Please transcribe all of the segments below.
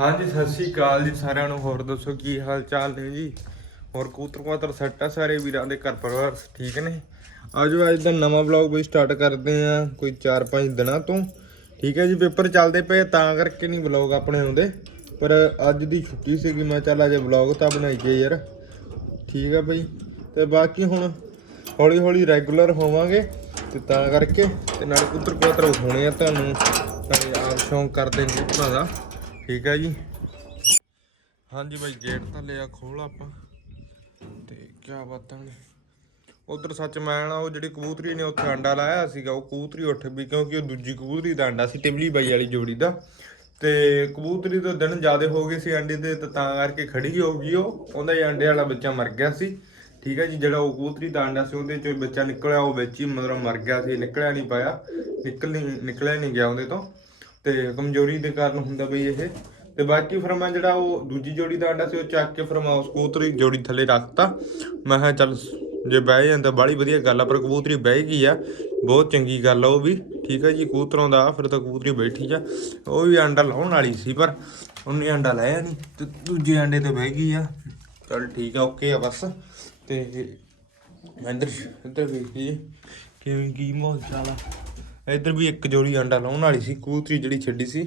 ਹਾਂਜੀ, ਸਤਿ ਸ਼੍ਰੀ ਅਕਾਲ ਜੀ ਸਾਰਿਆਂ ਨੂੰ। ਹੋਰ ਦੱਸੋ ਕੀ ਹਾਲ ਚਾਲ ਨੇ ਜੀ? ਹੋਰ ਕੂਤਰ ਕਬੂਤਰ ਸੈੱਟ ਆ ਸਾਰੇ ਵੀਰਾਂ ਦੇ, ਘਰ ਪਰਿਵਾਰ ਠੀਕ ਨੇ? ਆਜੋ, ਅੱਜ ਦਾ ਨਵਾਂ ਵਲੌਗ ਬਈ ਸਟਾਰਟ ਕਰਦੇ ਆ ਕੋਈ 4-5 ਦਿਨਾਂ ਤੋਂ। ਠੀਕ ਹੈ ਜੀ, ਪੇਪਰ ਚੱਲਦੇ ਪਏ ਤਾਂ ਕਰਕੇ ਨਹੀਂ ਵਲੌਗ ਆਪਣੇ ਆਉਂਦੇ। ਪਰ ਅੱਜ ਦੀ ਛੁੱਟੀ ਸੀਗੀ, ਮੈਂ ਚੱਲ ਅੱਜ ਵਲੌਗ ਤਾਂ ਬਣਾਈਏ ਯਾਰ। ਠੀਕ ਆ ਬਈ। ਤੇ ਬਾਕੀ ਹੁਣ ਹੌਲੀ ਹੌਲੀ ਰੈਗੂਲਰ ਹੋਵਾਂਗੇ, ਤੇ ਤਾਂ ਕਰਕੇ ਤੇ ਨਾਲ ਕਬੂਤਰ ਕਬੂਤਰ ਹੋਣੇ ਆ ਤੁਹਾਨੂੰ। ਨਾਲੇ ਆਪ ਸ਼ੌਂਕ ਕਰਦੇ ਨੇ ਕਬੂਤਰਾਂ ਦਾ। ਠੀਕ ਹੈ ਜੀ। ਹਾਂਜੀ ਬਾਈ, ਗੇਟ ਤਾਂ ਲਿਆ ਖੋਲ ਆਪਾਂ। ਤੇ ਕੀ ਬਾਤਾਂ ਨੇ। ਉਧਰ ਸੱਚ ਮੈਂ ਨਾ, ਉਹ ਜਿਹੜੀ ਕਬੂਤਰੀ ਨੇ ਉੱਥੇ ਅੰਡਾ ਲਾਇਆ ਸੀਗਾ, ਉਹ ਕਬੂਤਰੀ ਉੱਠ ਵੀ, ਕਿਉਂਕਿ ਉਹ ਦੂਜੀ ਕਬੂਤਰੀ ਦਾ ਅੰਡਾ ਸੀ, ਟਿਬਲੀ ਬਾਈ ਵਾਲੀ ਜੋੜੀ ਦਾ। ਤੇ ਕਬੂਤਰੀ ਤੋਂ ਦਿਨ ਜ਼ਿਆਦਾ ਹੋ ਗਏ ਸੀ ਅੰਡੇ ਤੇ ਤਾਂ ਕਰਕੇ ਖੜੀ ਹੋ ਗਈ ਉਹ। ਉਹਦਾ ਹੀ ਅੰਡੇ ਵਾਲਾ ਬੱਚਾ ਮਰ ਗਿਆ ਸੀ। ਠੀਕ ਹੈ ਜੀ, ਜਿਹੜਾ ਉਹ ਕਬੂਤਰੀ ਦਾ ਅੰਡਾ ਸੀ, ਉਹਦੇ ਚੋਂ ਬੱਚਾ ਨਿਕਲਿਆ, ਉਹ ਵਿੱਚ ਹੀ ਮਤਲਬ ਮਰ ਗਿਆ ਸੀ, ਨਿਕਲਿਆ ਨਹੀਂ ਪਾਇਆ। ਨਿਕਲ ਨਹੀਂ, ਨਿਕਲਿਆ ਨਹੀਂ ਗਿਆ ਉਹਦੇ ਤੋਂ। ਤੇ ਕਮਜ਼ੋਰੀ ਦੇ ਕਾਰਨ ਹੁੰਦਾ ਬਈ ਇਹ। ਤੇ ਬਾਕੀ ਫਿਰ ਮੈਂ ਜਿਹੜਾ ਉਹ ਦੂਜੀ ਜੋੜੀ ਦਾ ਆਂਡਾ ਸੀ, ਉਹ ਚੱਕ ਕੇ ਫਿਰ ਮੈਂ ਉਸ ਕਬੂਤਰੀ ਜੋੜੀ ਥੱਲੇ ਰੱਖਤਾ। ਮੈਂ ਕਿਹਾ ਚੱਲ ਜੇ ਬਹਿ ਜਾਂਦਾ ਬਾਲੀ ਵਧੀਆ ਗੱਲ ਆ, ਪਰ ਕਬੂਤਰੀ ਬਹਿ ਗਈ ਆ। ਬਹੁਤ ਚੰਗੀ ਗੱਲ ਆ ਉਹ ਵੀ, ਠੀਕ ਹੈ ਜੀ, ਕਬੂਤਰਾਂ ਦਾ, ਫਿਰ ਤਾਂ ਕਬੂਤਰੀ ਬੈਠੀ ਆ। ਉਹ ਵੀ ਆਂਡਾ ਲਾਉਣ ਵਾਲੀ ਸੀ, ਪਰ ਉਹਨੇ ਆਂਡਾ ਲਾਇਆ ਨਹੀਂ ਤੇ ਦੂਜੇ ਆਂਡੇ ਤੇ ਬਹਿ ਗਈ ਆ। ਚੱਲ ਠੀਕ ਆ, ਓਕੇ ਆ ਬਸ। ਤੇ ਇੱਧਰ ਇੱਧਰ ਵੇਖੀਏ ਕਿਵੇਂ, ਕੀ ਮਾਹੌਲ ਚਾਲ ਇੱਧਰ ਵੀ ਇੱਕ ਜੋੜੀ ਅੰਡਾ ਲਾਉਣ ਵਾਲੀ ਸੀ ਕਬੂਤਰੀ ਜਿਹੜੀ ਛੱਡੀ ਸੀ।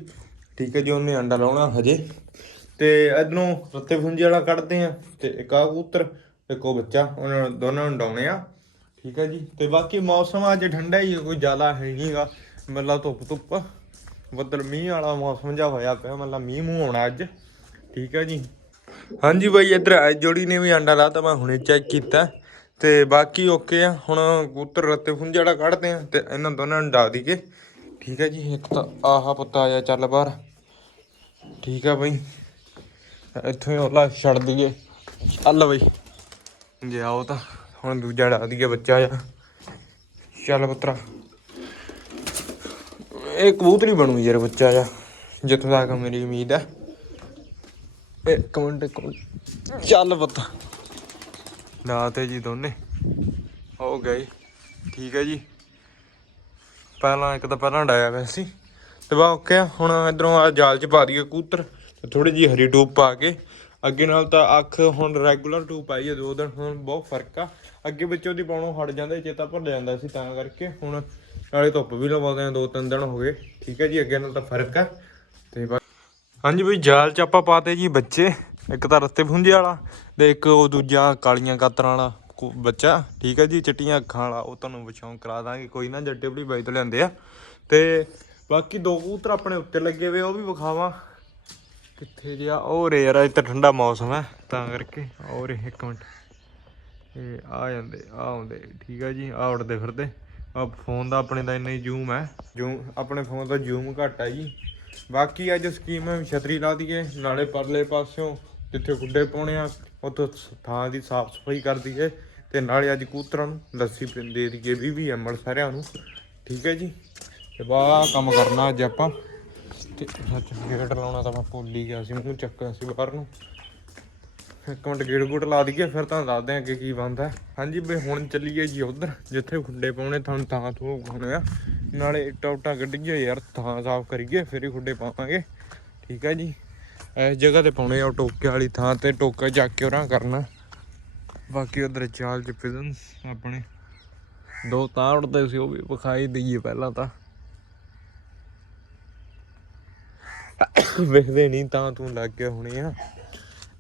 ਠੀਕ ਹੈ ਜੀ, ਉਹਨੇ ਅੰਡਾ ਲਾਉਣਾ ਹਜੇ। ਤੇ ਇਧਰੋਂ ਰੱਤੇ ਫੁੰਜੀ ਵਾਲਾ ਕੱਢਦੇ ਆ ਤੇ ਇੱਕ ਆ ਕੂਤਰ, ਇੱਕ ਉਹ ਬੱਚਾ, ਉਹਨਾਂ ਦੋਨਾਂ ਨੂੰ ਡਾਉਣੇ ਆ। ਠੀਕ ਹੈ ਜੀ, ਤੇ ਬਾਕੀ ਮੌਸਮ ਅੱਜ ਠੰਡਾ ਹੀ ਕੋਈ ਜ਼ਿਆਦਾ ਹੈ ਨਹੀਂਗਾ ਮਤਲਬ ਧੁੱਪ ਧੁੱਪ, ਬੱਦਲ ਮੀਂਹ ਵਾਲਾ ਮੌਸਮ ਜਿਹਾ ਹੋਇਆ ਪਿਆ, ਮਤਲਬ ਮੀਂਹ ਮੂੰਹ ਆਉਣਾ ਅੱਜ। ਠੀਕ ਹੈ ਜੀ। ਹਾਂਜੀ ਬਾਈ, ਇੱਧਰ ਜੋੜੀ ਨੇ ਵੀ ਅੰਡਾ ਲਾਤਾ, ਮੈਂ ਹੁਣੇ ਚੈੱਕ ਕੀਤਾ। ਤੇ ਬਾਕੀ ਓਕੇ ਆ, ਹੁਣ ਕਬੂਤਰ ਰੱਤੇ ਫੁੰਜੀ ਕੱਢਦੇ ਆ ਤੇ ਇਹਨਾਂ ਦੋਨਾਂ ਨੂੰ ਡਾ ਦਈਏ। ਠੀਕ ਹੈ ਜੀ, ਇੱਕ ਤਾਂ ਆਹਾ ਪੁੱਤਾ ਆਇਆ ਚੱਲ ਬਾਹਰ। ਠੀਕ ਆ ਬਈ। ਇੱਥੋਂ ਹੀ ਉਹਲਾ ਛੱਡ ਦਈਏ। ਚੱਲ ਬਈ। ਜੇ ਆਓ ਤਾਂ ਹੁਣ ਦੂਜਾ ਡਾ ਦਈਏ ਬੱਚਾ ਆ ਚੱਲ ਪੁੱਤਰਾ। ਇਹ ਕਬੂਤਰੀ ਬਣੂ ਯਾਰ ਬੱਚਾ ਆ ਜਿੱਥੋਂ ਤੱਕ ਮੇਰੀ ਉਮੀਦ ਹੈ ਇੱਕ ਮਿੰਟ ਇੱਕ ਮਿੰਟ। ਚੱਲ ਪੁੱਤ। ਨਾ ਤੇ ਜੀ ਦੋਨੇ। ਹੋ ਗਏ। ਠੀਕ ਹੈ ਜੀ। ਪਹਿਲਾਂ ਇੱਕ ਤਾਂ ਪਹਿਲਾਂ ਡਾਇਆ ਵੈਸੇ ਸੀ। ਤੇ ਬਾ ਓਕੇ ਹੁਣ ਇਧਰੋਂ ਆ ਜਾਲ ਚ ਪਾ ਦਈਏ ਕੂਤਰ ਤੇ ਥੋੜੀ ਜੀ ਹਰੀ ਟੂਪ ਪਾ ਕੇ। ਅੱਗੇ ਨਾਲ ਤਾਂ ਅੱਖ ਹੁਣ ਰੈਗੂਲਰ ਟੂਪ ਪਾਈ ਹੈ ਦੋ ਦਿਨ। ਹੁਣ ਬਹੁਤ ਫ਼ਰਕ ਆ। ਅੱਗੇ ਵਿੱਚ ਉਹਦੀ ਪਾਉਣੋਂ ਹਟ ਜਾਂਦਾ, ਚੇਤਾ ਭੁੱਲ ਜਾਂਦਾ ਸੀ ਤਾਂ ਕਰਕੇ। ਹੁਣ ਨਾਲੇ ਧੁੱਪ ਵੀ ਲਵਾਉਂਦੇ ਆ ਦੋ ਤਿੰਨ ਦਿਨ ਹੋ ਗਏ। ਠੀਕ ਹੈ ਜੀ, ਅੱਗੇ ਨਾਲ ਤਾਂ ਫ਼ਰਕ ਆ। ਤੇ ਬਾ- ਹਾਂਜੀ ਬਈ, ਜਾਲ ਚ ਆਪਾਂ ਪਾਤੇ ਜੀ ਬੱਚੇ। ਇੱਕ ਤਾਂ ਰੱਤੇ ਫੁੰਝੇ ਵਾਲਾ ਤੇ ਇੱਕ ਉਹ ਦੂਜਾ ਕਾਲੀਆਂ ਕਾਤਰਾਂ ਵਾਲਾ ਕੋ- ਬੱਚਾ, ਠੀਕ ਹੈ ਜੀ, ਚਿੱਟੀਆਂ ਅੱਖਾਂ ਵਾਲਾ, ਉਹ ਤੁਹਾਨੂੰ ਵਿਛਾਉਂ ਕਰਾ ਦਾਂਗੇ, ਕੋਈ ਨਾ ਜੱਟੇ ਬੜੀ ਬਾਈ ਤੋਂ ਲੈਂਦੇ ਆ। ਤੇ ਬਾਕੀ ਦੋ ਕਬੂਤਰ ਆਪਣੇ ਉੱਤੇ ਲੱਗੇ ਹੋਏ ਉਹ ਵੀ ਵਿਖਾਵਾਂ। ਕਿੱਥੇ ਜਿਆ? ਉਹ ਰੇ ਯਾਰ, ਅੱਜ ਤਾਂ ਠੰਡਾ ਮੌਸਮ ਹੈ, ਤਾਂ ਕਰਕੇ ਔਰ ਇੱਕ ਮਿੰਟ। ਇਹ ਆ ਜਾਂਦੇ, ਆ ਆਉਂਦੇ, ਠੀਕ ਹੈ ਜੀ, ਆ ਉੜਦੇ ਫਿਰਦੇ। ਆ ਫੋਨ ਦਾ ਆਪਣੇ ਦਾ ਇੰਨਾ ਹੀ ਜ਼ੂਮ ਹੈ ਜ਼ੂਮ ਆਪਣੇ ਫੋਨ ਦਾ ਜ਼ੂਮ ਘੱਟ ਹੈ ਜੀ। ਬਾਕੀ ਅੱਜ ਸਕੀਮ ਹੈ ਛਤਰੀ ਲਾ ਦਈਏ, ਨਾਲੇ ਪਰਲੇ ਪਾਸਿਓਂ ਜਿੱਥੇ ਗੁੱਡੇ ਪਾਉਣੇ ਆ, ਉੱਥੋਂ ਥਾਂ ਦੀ ਸਾਫ਼ ਸਫ਼ਾਈ ਕਰ ਦਈਏ ਤੇ ਨਾਲੇ ਅੱਜ ਕੂਤਰਾਂ ਨੂੰ ਲੱਸੀ ਪਿੰ- ਦੇ ਦਈਏ 20 20 ਐਮਐਲ ਸਾਰਿਆਂ ਨੂੰ। ਠੀਕ ਹੈ ਜੀ? ਤੇ ਬਾਹ ਕੰਮ ਕਰਨਾ ਅੱਜ ਆਪਾਂ। ਤੇ ਸੱਚ ਗੇਟ ਲਾਉਣਾ ਤਾਂ ਮੈਂ ਭੁੱਲ ਹੀ ਗਿਆ ਸੀ, ਮੂੰਹ ਚੱਕਿਆ ਸੀ ਬਾਹਰ ਨੂੰ। ਇੱਕ ਮਿੰਟ ਗੇੜ ਗੂਟ ਲਾ ਦਈਏ, ਫਿਰ ਤੁਹਾਨੂੰ ਦੱਸਦੇ ਹਾਂ ਅੱਗੇ ਕੀ ਬਣਦਾ। ਹਾਂਜੀ ਬਈ, ਹੁਣ ਚੱਲੀਏ ਜੀ ਉਧਰ, ਜਿੱਥੇ ਖੁੱਡੇ ਪਾਉਣੇ, ਤੁਹਾਨੂੰ ਤਾਂ ਤੋਂ ਪਾਉਣੇ ਆ। ਨਾਲੇ ਇੱਟਾਂ ਉੱਟਾਂ ਕੱਢੀਏ ਯਾਰ, ਥਾਂ ਸਾਫ਼ ਕਰੀਏ, ਫਿਰ ਹੀ ਖੁੱਡੇ ਪਾਵਾਂਗੇ। ਠੀਕ ਹੈ ਜੀ? ਇਸ ਜਗ੍ਹਾ ਤੇ ਪਾਉਣੇ ਆ ਟੋਕੇ ਵਾਲੀ ਥਾਂ ਤੇ ਟੋਕਾ ਚੱਕ ਕੇ ਉਹਨਾਂ ਕਰਨਾ। ਬਾਕੀ ਉਧਰ ਚਾਲ ਚ ਫਿਜ਼ਨ ਆਪਣੇ। ਦੋ ਤਾਂ ਉੜਦੇ ਸੀ, ਉਹ ਵੀ ਵਿਖਾਈ ਦਈਏ ਪਹਿਲਾਂ ਤਾਂ। ਵੇਖਦੇ ਨਹੀਂ ਤਾਂ ਤੂੰ ਲੱਗ ਗਿਆ ਹੋਣੇ ਆ।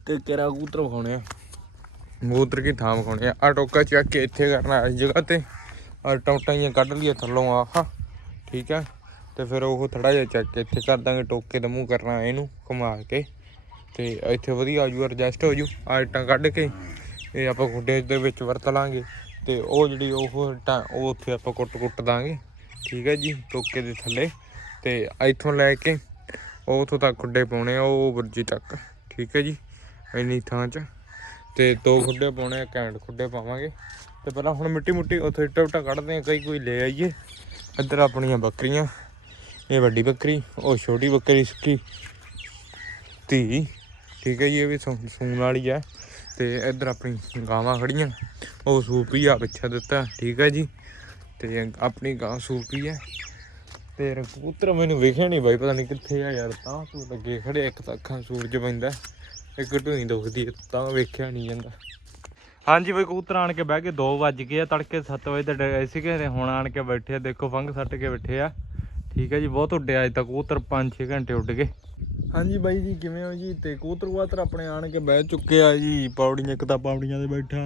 ਤੇ ਕਿਹੜਾ ਕੂਤਰ ਵਿਖਾਉਣੇ ਆ। ਕਬੂਤਰ ਕੀ ਥਾਂ ਵਿਖਾਉਣੇ ਆ। ਆ ਟੋਕਾ ਚੱਕ ਕੇ ਇੱਥੇ ਕਰਨਾ ਇਸ ਜਗ੍ਹਾ ਤੇ। ਆ ਟੌਟਾਈਆਂ ਕੱਢ ਲਈਏ ਥੱਲੋਂ, ਆਹ। ਠੀਕ ਆ। ਤੇ ਫਿਰ ਉਹ ਥੜਾ ਜਿਹਾ ਚੱਕ ਕੇ ਇੱਥੇ ਕਰ ਦਾਂਗੇ, ਟੋਕੇ ਦਾ ਮੂੰਹ ਕਰਨਾ ਇਹਨੂੰ ਘੁਮਾ ਕੇ। ਤੇ ਇੱਥੇ ਵਧੀਆ ਆ ਜੂ ਐਡਜਸਟ ਹੋ ਜੂ ਆ ਕੱਢ ਕੇ ਇਹ ਆਪਾਂ ਗੁੱਡੇ ਦੇ ਵਿੱਚ ਵਰਤ ਲਾਂਗੇ। ਤੇ ਉਹ ਜਿਹੜੀ ਉਹ ਇੱਟਾਂ ਉਹ ਉੱਥੇ ਆਪਾਂ ਕੁੱਟ ਕੁੱਟ ਦਾਂਗੇ। ਠੀਕ ਹੈ ਜੀ, ਟੋਕੇ ਦੇ ਥੱਲੇ। ਤੇ ਇੱਥੋਂ ਲੈ ਕੇ ਉਹ ਉੱਥੋਂ ਤੱਕ ਖੁੱਡੇ ਪਾਉਣੇ ਆ, ਉਹ ਬੁਰਜੀ ਤੱਕ। ਠੀਕ ਹੈ ਜੀ, ਇੰਨੀ ਥਾਂ 'ਚ। ਤੇ ਦੋ ਖੁੱਡੇ ਪਾਉਣੇ ਆ ਕੈਂਟ ਖੁੱਡੇ ਪਾਵਾਂਗੇ। ਤੇ ਪਹਿਲਾਂ ਹੁਣ ਮਿੱਟੀ ਮੁੱਟੀ ਉੱਥੇ ਇੱਟਾ ਉੱਟਾ ਕੱਢਦੇ ਆ, ਕਈ ਕੋਈ ਲੈ ਆਈਏ। ਇੱਧਰ ਆਪਣੀਆਂ ਬੱਕਰੀਆਂ। ਇਹ ਵੱਡੀ ਬੱਕਰੀ ਉਹ ਛੋਟੀ ਬੱਕਰੀ ਸੁੱਕੀ। ਧੀ ਠੀਕ ਹੈ ਜੀ ਇਹ ਵੀ ਸੂ- ਸੂਣ ਵਾਲੀ ਹੈ। ਤੇ ਇੱਧਰ ਆਪਣੀ ਗਾਵਾਂ ਖੜੀਆਂ ਉਹ ਸੂਪੀ ਆ ਪਿੱਛੇ ਦਿੱਤਾ ਠੀਕ ਹੈ ਜੀ। ਤੇ ਆਪਣੀ ਗਾਂ ਸੂਪੀ ਹੈ। ਤੇ ਕਬੂਤਰ ਮੈਨੂੰ ਵਿਖਿਆ ਨਹੀਂ ਬਾਈ ਪਤਾ ਨਹੀਂ ਕਿੱਥੇ ਆ ਯਾਰ ਤਾਂ ਤੂੰ ਲੱਗੇ ਖੜੇ ਇੱਕ ਤਾਂ ਅੱਖਾਂ ਸੂਰਜ ਪੈਂਦਾ ਇੱਕ ਢੂਈ ਦੁਖਦੀ ਹੈ, ਤਾਂ ਵੇਖਿਆ ਨਹੀਂ ਜਾਂਦਾ। ਹਾਂਜੀ ਬਈ ਕਬੂਤਰ ਆਣ ਕੇ ਬਹਿ ਕੇ 2 ਵੱਜ ਗਏ ਆ ਤੜਕੇ 7 ਵਜੇ ਤੇ ਡਏ ਸੀਗੇ ਤੇ ਹੁਣ ਆਣ ਕੇ ਬੈਠੇ ਆ ਦੇਖੋ ਫੰਗ ਸੱਟ ਕੇ ਬੈਠੇ ਆ। ਠੀਕ ਹੈ ਜੀ, ਬਹੁਤ ਉੱਡਿਆ ਅੱਜ ਤੱਕ, ਕਬੂਤਰ 5-6 ਘੰਟੇ ਉੱਡ ਗਏ। ਹਾਂਜੀ ਬਾਈ ਜੀ, ਕਿਵੇਂ ਹੋ ਜੀ? ਤੇ ਕਬੂਤਰ ਕਬੂਤਰ ਆਪਣੇ ਆਣ ਕੇ ਬਹਿ ਚੁੱਕੇ ਆ ਜੀ, ਪੌੜੀਆਂ, ਇੱਕ ਤਾਂ ਪੌੜੀਆਂ ਤੇ ਬੈਠਾ,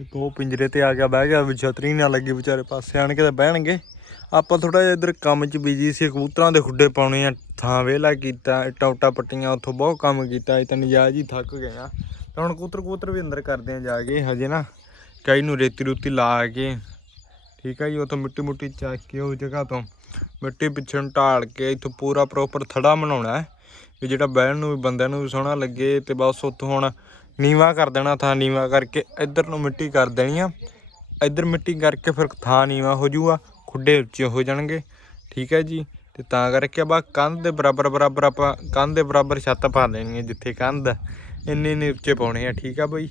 ਇੱਕ ਉਹ ਪਿੰਜਰੇ ਤੇ ਆ ਗਿਆ, ਬਹਿ ਗਿਆ, ਵੀ ਛਤਰੀ ਨਾ ਲੱਗੀ, ਵਿਚਾਰੇ ਪਾਸੇ ਆਣ ਕੇ ਤਾਂ ਬਹਿਣਗੇ। ਆਪਾਂ ਥੋੜਾ ਜਿਹਾ ਇੱਧਰ ਕੰਮ 'ਚ ਬਿਜ਼ੀ ਸੀ, ਕਬੂਤਰਾਂ ਦੇ ਖੁੱਡੇ ਪਾਉਣੇ ਆ, ਥਾਂ ਵੇਲਾ ਕੀਤਾ, ਇੱਟਾਂ ਉੱਟਾਂ ਪੱਟੀਆਂ, ਉੱਥੋਂ ਬਹੁਤ ਕੰਮ ਕੀਤਾ ਅੱਜ ਤਾਂ ਨਜਾਇਜ਼ ਹੀ ਥੱਕ ਗਏ ਆ। ਤਾਂ ਹੁਣ ਕਬੂਤਰ ਕਬੂਤਰ ਵੀ ਅੰਦਰ ਕਰਦੇ ਆ ਜਾ ਕੇ, ਹਜੇ ਨਾ ਕਈ ਨੂੰ ਰੇਤੀ ਰੂਤੀ ਲਾ ਕੇ, ਠੀਕ ਹੈ ਜੀ, ਉਥੋਂ ਮਿੱਟੀ ਮੁੱਟੀ ਚੱਕ ਕੇ ਉਹ ਜਗ੍ਹਾ ਤੋਂ ਮਿੱਟੀ ਪਿੱਛੇ ਨੂੰ ਢਾਲ ਕੇ ਇੱਥੋਂ ਪੂਰਾ ਪ੍ਰੋਪਰ ਥੜਾ ਬਣਾਉਣਾ ਹੈ। ਵੀ ਜਿਹੜਾ ਬਹਿਣ ਨੂੰ ਵੀ, ਬੰਦਿਆਂ ਨੂੰ ਵੀ ਸੋਹਣਾ ਲੱਗੇ ਤੇ ਬਸ ਉੱਥੋਂ ਹੁਣ ਨੀਵਾ ਕਰ ਦੇਣਾ ਥਾਂ ਨੀਵਾ ਕਰਕੇ ਇੱਧਰ ਨੂੰ ਮਿੱਟੀ ਕਰ ਦੇਣੀ ਆ। ਇੱਧਰ ਮਿੱਟੀ ਕਰਕੇ ਫਿਰ ਥਾਂ ਨੀਵਾ ਹੋ ਜੂਗਾ, ਖੁੱਡੇ ਉੱਚੇ ਹੋ ਜਾਣਗੇ। ਠੀਕ ਹੈ ਜੀ? ਤੇ ਤਾਂ ਕਰਕੇ ਬਾ ਕੰਧ ਦੇ ਬਰਾਬਰ ਬਰਾਬਰ ਆਪਾਂ ਕੰਧ ਦੇ ਬਰਾਬਰ ਛੱਤ ਪਾ ਦੇਣੀ ਹੈ ਜਿੱਥੇ ਕੰਧ ਇੰਨੇ ਇੰਨੇ ਉੱਚੇ ਪਾਉਣੇ ਆ, ਠੀਕ ਆ ਬਈ?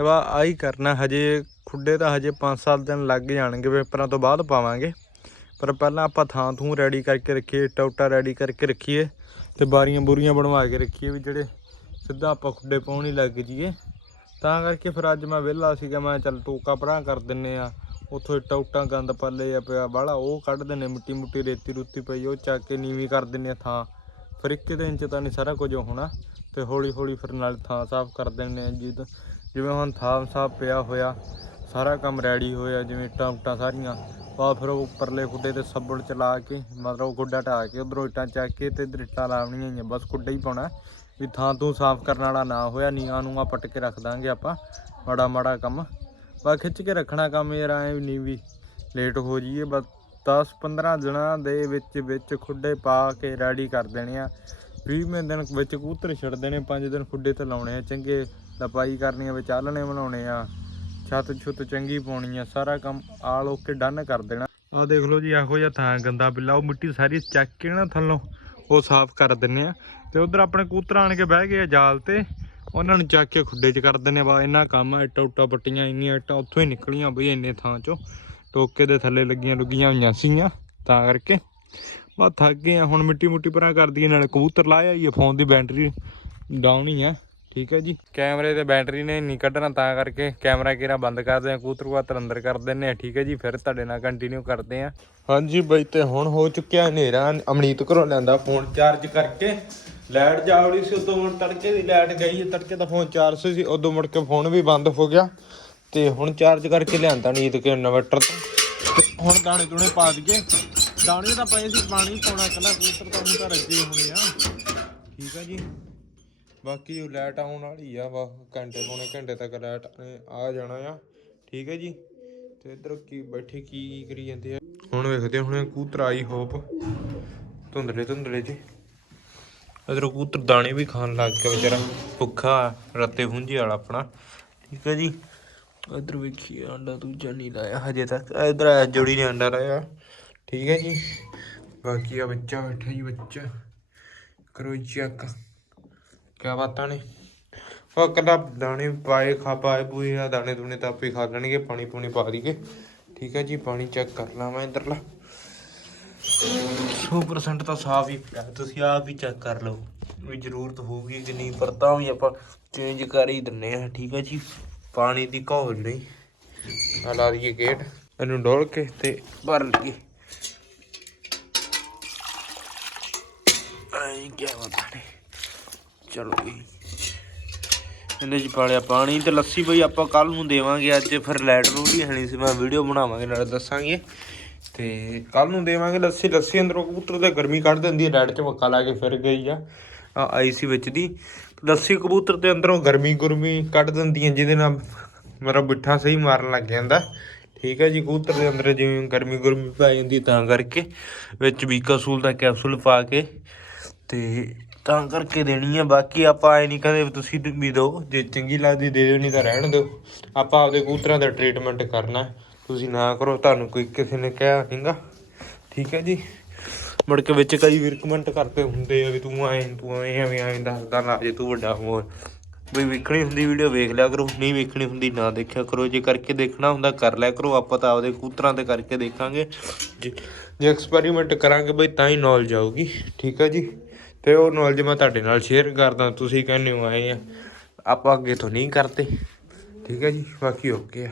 ਵਾ ਆਹੀ ਕਰਨਾ, ਹਜੇ ਖੁੱਡੇ ਤਾਂ ਹਜੇ 5-7 ਦਿਨ ਲੱਗ ਜਾਣਗੇ, ਪੇਪਰਾਂ ਤੋਂ ਬਾਅਦ ਪਾਵਾਂਗੇ। ਪਰ ਪਹਿਲਾਂ ਆਪਾਂ ਥਾਂ ਥੂ ਰੈਡੀ ਕਰਕੇ ਰੱਖੀਏ ਟੌਟਾ ਰੈਡੀ ਕਰਕੇ ਰੱਖੀਏ ਤੇ ਬਾਰੀਆਂ ਬੂਰੀਆਂ ਬਣਵਾ ਕੇ ਰੱਖੀਏ ਵੀ ਜਿਹੜੇ ਸਿੱਧਾ ਆਪਾਂ ਖੁੱਡੇ ਪਾਉਣ ਹੀ ਲੱਗ ਜੀਏ ਤਾਂ ਕਰਕੇ ਫਿਰ ਅੱਜ ਮੈਂ ਵਿਹਲਾ ਸੀਗਾ, ਮੈਂ ਚੱਲ ਟੋਕਾ ਭਰਾ ਕਰ ਦਿੰਨੇ ਆ। ਉੱਥੋਂ ਇੱਟਾਂ ਉੱਟਾਂ ਗੰਦ ਪੱਲੇ ਆ ਪਿਆ ਬਾਹਲਾ ਉਹ ਕੱਢ ਦਿੰਨੇ, ਮਿੱਟੀ ਮੁੱਟੀ ਰੇਤੀ ਰੁੱਤੀ ਪਈ ਉਹ ਚੱਕ ਕੇ ਨੀਵੀਂ ਕਰ ਦਿੰਨੇ ਆ ਥਾਂ। ਫਿਰ ਇੱਕ ਦਿਨ ਚ ਤਾਂ ਨਹੀਂ ਸਾਰਾ ਕੁਝ ਹੋਣਾ ਤੇ ਹੌਲੀ ਹੌਲੀ ਫਿਰ ਨਾਲ ਥਾਂ ਸਾਫ਼ ਕਰ ਦਿੰਨੇ ਆ, ਜਿੱਦ ਜਿਵੇਂ ਹੁਣ ਥਾਂ ਸਾਫ਼ ਪਿਆ ਹੋਇਆ। ਸਾਰਾ ਕੰਮ ਰੈਡੀ ਹੋਇਆ, ਜਿਵੇਂ ਇੱਟਾਂ ਉੱਟਾਂ ਸਾਰੀਆਂ। ਆ ਫਿਰ ਉਹ ਉੱਪਰਲੇ ਖੁੱਡੇ ਤੇ ਸੱਬੜ ਚਲਾ ਕੇ, ਮਤਲਬ ਗੁੱਡਾ ਖੁੱਡਾ ਢਾ ਕੇ, ਉਧਰੋਂ ਇੱਟਾਂ ਚੱਕ ਕੇ ਤੇ ਇੱਧਰ ਇੱਟਾਂ ਲਾਉਣੀਆਂ ਹੀ ਬਸ ਖੁੱਡਾ ਹੀ ਪਾਉਣਾ ਵੀ ਥਾਂ ਤੋਂ ਸਾਫ਼ ਕਰਨ ਵਾਲਾ ਨਾ ਹੋਇਆ ਨੀਆਂ ਨੂੰ ਆ ਪੱਟ ਕੇ ਰੱਖ ਦਾਂਗੇ ਆਪਾਂ। ਮਾੜਾ ਮਾੜਾ ਕੰਮ। ਬਸ ਖਿੱਚ ਕੇ ਰੱਖਣਾ ਕੰਮ ਯਾਰ, ਐ ਨਹੀਂ ਵੀ ਲੇਟ ਹੋ ਜਾਈਏ। ਬਸ 10 15 ਦਿਨਾਂ ਦੇ ਵਿੱਚ ਵਿੱਚ ਖੁੱਡੇ ਪਾ ਕੇ ਰੈਡੀ ਕਰ ਦੇਣੇ ਆ। 20ਵੇਂ ਦਿਨ ਵਿੱਚ ਕਬੂਤਰ ਛੱਡ ਦੇਣੇ 5 ਦਿਨ ਖੁੱਡੇ ਤੇ ਲਾਉਣੇ ਆ। ਚੰਗੇ ਲਪਾਈ ਕਰਨੀ ਆ ਵਿੱਚ ਆਲਣੇ ਬਣਾਉਣੇ ਆ। ਛੱਤ ਛੁੱਤ ਚੰਗੀ ਪਾਉਣੀ ਆ, ਸਾਰਾ ਕੰਮ ਆਲ ਓਕੇ ਡਨ ਕਰ ਦੇਣਾ। ਆਹ ਦੇਖ ਲਓ ਜੀ, ਇਹੋ ਜਿਹਾ ਥਾਂ ਗੰਦਾ ਬਿੱਲਾ, ਉਹ ਮਿੱਟੀ ਸਾਰੀ ਚੱਕ ਕੇ ਨਾ ਥੱਲੋਂ ਉਹ ਸਾਫ਼ ਕਰ ਦਿੰਨੇ ਆ। ਤੇ ਉਧਰ ਆਪਣੇ ਕਬੂਤਰ ਆਣ ਕੇ ਬਹਿ ਗਏ ਆ ਜਾਲ ਤੇ, ਉਹਨਾਂ ਨੂੰ ਚੱਕ ਕੇ ਖੁੱਡੇ 'ਚ ਕਰ ਦਿੰਨੇ ਆ, ਬਾ ਇੰਨਾ ਕੰਮ ਆ, ਇੱਟਾਂ ਉੱਟਾਂ ਪੱਟੀਆਂ, ਇੰਨੀਆਂ ਇੱਟਾਂ ਉੱਥੋਂ ਹੀ ਨਿਕਲੀਆਂ ਬਈ ਇੰਨੇ ਥਾਂ 'ਚੋਂ। ਟੋਕੇ ਦੇ ਥੱਲੇ ਲੱਗੀਆਂ ਲੁੱਗੀਆਂ ਹੋਈਆਂ ਸੀਗੀਆਂ, ਤਾਂ ਕਰਕੇ। ਬਾ ਥੱਕ ਗਏ ਆ, ਹੁਣ ਮਿੱਟੀ ਮੁੱਟੀ ਪਰਾਂ ਕਰਦੀ ਦਈਏ ਨਾਲੇ ਕਬੂਤਰ ਲਾਇਆ ਹੀ ਫੋਨ ਦੀ ਬੈਟਰੀ ਡਾਊਨ ਹੀ ਆ। ਠੀਕ ਹੈ ਜੀ। ਕੈਮਰੇ ਤੇ ਬੈਟਰੀ ਨੇ ਨਹੀਂ ਕੱਢਣਾ ਤਾਂ ਕਰਕੇ ਕੈਮਰਾ ਕਿਹੜਾ ਬੰਦ ਕਰਦੇ ਆ ਕਬੂਤਰ ਅੰਦਰ ਕਰ ਦਿੰਨੇ ਆ ਠੀਕ ਹੈ ਜੀ ਫਿਰ ਤੁਹਾਡੇ ਨਾਲ ਕੰਟੀਨਿਊ ਕਰਦੇ ਆ। ਹਾਂਜੀ ਬਈ ਤੇ ਹੁਣ ਹੋ ਚੁੱਕਿਆ ਹਨੇਰਾ। ਅਮਨੀਤ ਘਰੋਂ ਲੈਂਦਾ ਫੋਨ ਚਾਰਜ ਕਰਕੇ। ਲਾਈਟ ਜਾਵੜੀ ਸੀ ਉਦੋਂ ਮੁੜ ਤੜਕੇ ਦੀ ਲਾਈਟ ਗਈ ਹੈ ਤੜਕੇ ਦਾ ਫੋਨ ਚਾਰਜ ਸੀ ਉਦੋਂ ਮੁੜ ਕੇ ਫੋਨ ਵੀ ਬੰਦ ਹੋ ਗਿਆ। ਤੇ ਹੁਣ ਚਾਰਜ ਕਰਕੇ ਲਿਆਂਦਾ ਨੀਤ ਕੇ ਇਨਵਰਟਰ ਤੋਂ। ਹੁਣ ਦਾਣੇ ਦੂਣੇ ਪਾ ਦਈਏ। ਦਾਣੇ ਤਾਂ ਪਏ ਸੀ ਪਾਣੀ ਪਾਉਣਾ ਕੱਲਾ ਕਬੂਤਰ ਤਾਂ ਹੁਣ ਤਾਂ ਰੱਜੇ ਹੋਣੇ ਆ। ਠੀਕ ਆ ਜੀ। ਬਾਕੀ ਜੋ ਲਾਈਟ ਆਉਣ ਵਾਲੀ ਆ ਵਾ ਘੰਟੇ ਪੌਣੇ ਘੰਟੇ ਤੱਕ ਲਾਈਟ ਆ ਜਾਣਾ ਆ। ਠੀਕ ਹੈ ਜੀ? ਤੇ ਇਧਰ ਕੀ ਬੈਠੇ, ਕੀ ਕੀ ਕਰੀ ਜਾਂਦੇ ਆ? ਹੁਣ ਵੇਖਦੇ ਹਾਂ, ਹੁਣ ਕਬੂਤਰ ਆਈ ਹੋਪ। ਧੁੰਦਲੇ ਧੁੰਦਲੇ ਜੀ। ਇਧਰ ਕਬੂਤਰ ਦਾਣੇ ਵੀ ਖਾਣ ਲੱਗ ਗਿਆ ਵਿਚਾਰਾ। ਭੁੱਖਾ, ਰੱਤੇ ਹੁੰਝੀ ਵਾਲਾ ਆਪਣਾ। ਠੀਕ ਹੈ ਜੀ? ਇਧਰ ਵੇਖੀ ਆਂਡਾ ਦੂਜਾ ਨਹੀਂ ਲਾਇਆ ਹਜੇ ਤੱਕ। ਇਧਰ ਆ, ਜੋੜੀ ਨੇ ਆਂਡਾ ਲਾਇਆ। ਠੀਕ ਹੈ ਜੀ? ਬਾਕੀ ਆ ਬੱਚਾ ਬੈਠਾ ਜੀ, ਬੱਚਾ। ਕਰੋ ਚੈੱਕ। ਕਿਆ ਬਾਤਾਂ ਨੇ? ਉਹ ਕੱਲਾ ਦਾਣੇ ਪਾਏ, ਖਾ ਪਾਏ, ਪੂਏ ਆ, ਦਾਣੇ ਦੂਣੇ ਤਾਂ ਆਪੇ ਖਾ ਲੈਣਗੇ, ਪਾਣੀ ਪੂਣੀ ਪਾ ਦਈਏ। ਠੀਕ ਹੈ ਜੀ, ਪਾਣੀ ਚੈੱਕ ਕਰ ਲਾਂ ਮੈਂ ਇਧਰਲਾ। 100% ਤਾਂ ਸਾਫ਼ ਹੀ ਪਿਆ, ਤੁਸੀਂ ਆਪ ਹੀ ਚੈੱਕ ਕਰ ਲਓ ਵੀ ਜ਼ਰੂਰਤ ਹੋਊਗੀ ਕਿ ਨਹੀਂ, ਪਰ ਤਾਂ ਵੀ ਆਪਾਂ ਚੇਂਜ ਕਰ ਹੀ ਦਿੰਨੇ ਆ, ਠੀਕ ਹੈ ਜੀ। ਪਾਣੀ ਦੀ ਘੋਲ ਨਹੀਂ ਆ ਲਾ ਦਈਏ ਗੇਟ ਇਹਨੂੰ ਡੋਲ ਕੇ ਤੇ ਭਰ ਲਈਏ। ਆਈ ਕੀ ਬਤਾ ਨੇ। ਚਲੋ ਜੀ। ਇਹਨੇ ਜੀ ਪਾਲਿਆ ਪਾਣੀ ਤੇ ਲੱਸੀ ਬਈ ਆਪਾਂ ਕੱਲ ਨੂੰ ਦੇਵਾਂਗੇ, ਅੱਜ ਫਿਰ ਲਾਈਟ ਨੂੰ ਵੀ ਹਣੀ ਸੀ, ਮੈਂ ਵੀਡੀਓ ਬਣਾਵਾਂਗੇ, ਨਾਲੇ ਦੱਸਾਂਗੇ। ਤੇ ਕੱਲ ਨੂੰ ਦੇਵਾਂਗੇ ਲੱਸੀ ਲੱਸੀ ਅੰਦਰੋਂ ਕਬੂਤਰ ਤੇ ਗਰਮੀ ਕੱਢ ਦਿੰਦੀ ਹੈ ਲਾਈਟ 'ਚ ਮੱਕਾ ਲਾ ਕੇ ਫਿਰ ਗਈ ਆ ਆਈਸੀ ਵਿੱਚ ਦੀ। ਲੱਸੀ ਕਬੂਤਰ ਦੇ ਅੰਦਰੋਂ ਗਰਮੀ ਗੁਰਮੀ ਕੱਢ ਦਿੰਦੀ ਹੈ, ਜਿਹਦੇ ਨਾਲ ਮੇਰਾ ਬਿੱਠਾ ਸਹੀ ਮਾਰਨ ਲੱਗ ਜਾਂਦਾ। ਠੀਕ ਹੈ ਜੀ, ਕਬੂਤਰ ਦੇ ਅੰਦਰ ਜਿਵੇਂ ਗਰਮੀ ਗੁਰਮੀ ਪੈ ਜਾਂਦੀ ਤਾਂ ਕਰਕੇ ਵਿੱਚ ਬੀਕਾਸੂਲ ਦਾ ਕੈਪਸੂਲ ਪਾ ਕੇ ਤੇ ਤਾਂ ਕਰਕੇ ਦੇਣੀ ਆ, ਬਾਕੀ ਆਪਾਂ ਐ ਨਹੀਂ ਕਹਦੇ ਵੀ ਤੁਸੀਂ ਵੀ ਦਿਓ ਜੇ ਚੰਗੀ ਲੱਗਦੀ ਦੇ ਦਿਓ, ਨਹੀਂ ਤਾਂ ਰਹਿਣ ਦਿਓ। ਆਪਾਂ ਆਪਦੇ ਕਬੂਤਰਾਂ ਦਾ ਟ੍ਰੀਟਮੈਂਟ ਕਰਨਾ ਤੁਸੀਂ ਨਾ ਕਰੋ, ਤੁਹਾਨੂੰ ਕੋਈ ਕਿਸੇ ਨੇ ਕਿਹਾ ਨਹੀਂਗਾ। ਠੀਕ ਹੈ ਜੀ? ਮੁੜ ਕੇ ਵਿੱਚ ਕਈ ਵੀ ਕਮੈਂਟ ਕਰਦੇ ਹੁੰਦੇ ਆ ਵੀ ਤੂੰ ਐਂ ਤੂੰ ਐਂ, ਐਵੇਂ, ਐਂ ਦੱਸਦਾ ਨਾ, ਜੇ ਤੂੰ ਵੱਡਾ ਹੋਰ ਬਈ ਵੇਖਣੀ ਹੁੰਦੀ ਵੀਡੀਓ ਵੇਖ ਲਿਆ ਕਰੋ। ਨਹੀਂ ਵੇਖਣੀ ਹੁੰਦੀ, ਨਾ ਦੇਖਿਆ ਕਰੋ। ਜੇ ਕਰਕੇ ਦੇਖਣਾ ਹੁੰਦਾ, ਕਰ ਲਿਆ ਕਰੋ। ਆਪਾਂ ਤਾਂ ਆਪਦੇ ਕੂਤਰਾਂ ਤੇ ਕਰਕੇ ਦੇਖਾਂਗੇ। ਜੇ ਜੇ ਐਕਸਪੈਰੀਮੈਂਟ ਕਰਾਂਗੇ ਬਈ, ਤਾਂ ਹੀ ਨੌਲੇਜ ਆਊਗੀ। ਠੀਕ ਹੈ ਜੀ? ਤੇ ਉਹ ਨੌਲੇਜ ਮੈਂ ਤੁਹਾਡੇ ਨਾਲ ਸ਼ੇਅਰ ਕਰਦਾ, ਤੁਸੀਂ ਕਹਿੰਦੇ ਹੋ ਆਏ ਆ। ਆਪਾਂ ਅੱਗੇ ਤੋਂ ਨਹੀਂ ਕਰਦੇ। ਠੀਕ ਹੈ ਜੀ? ਬਾਕੀ ਓਕੇ ਆ।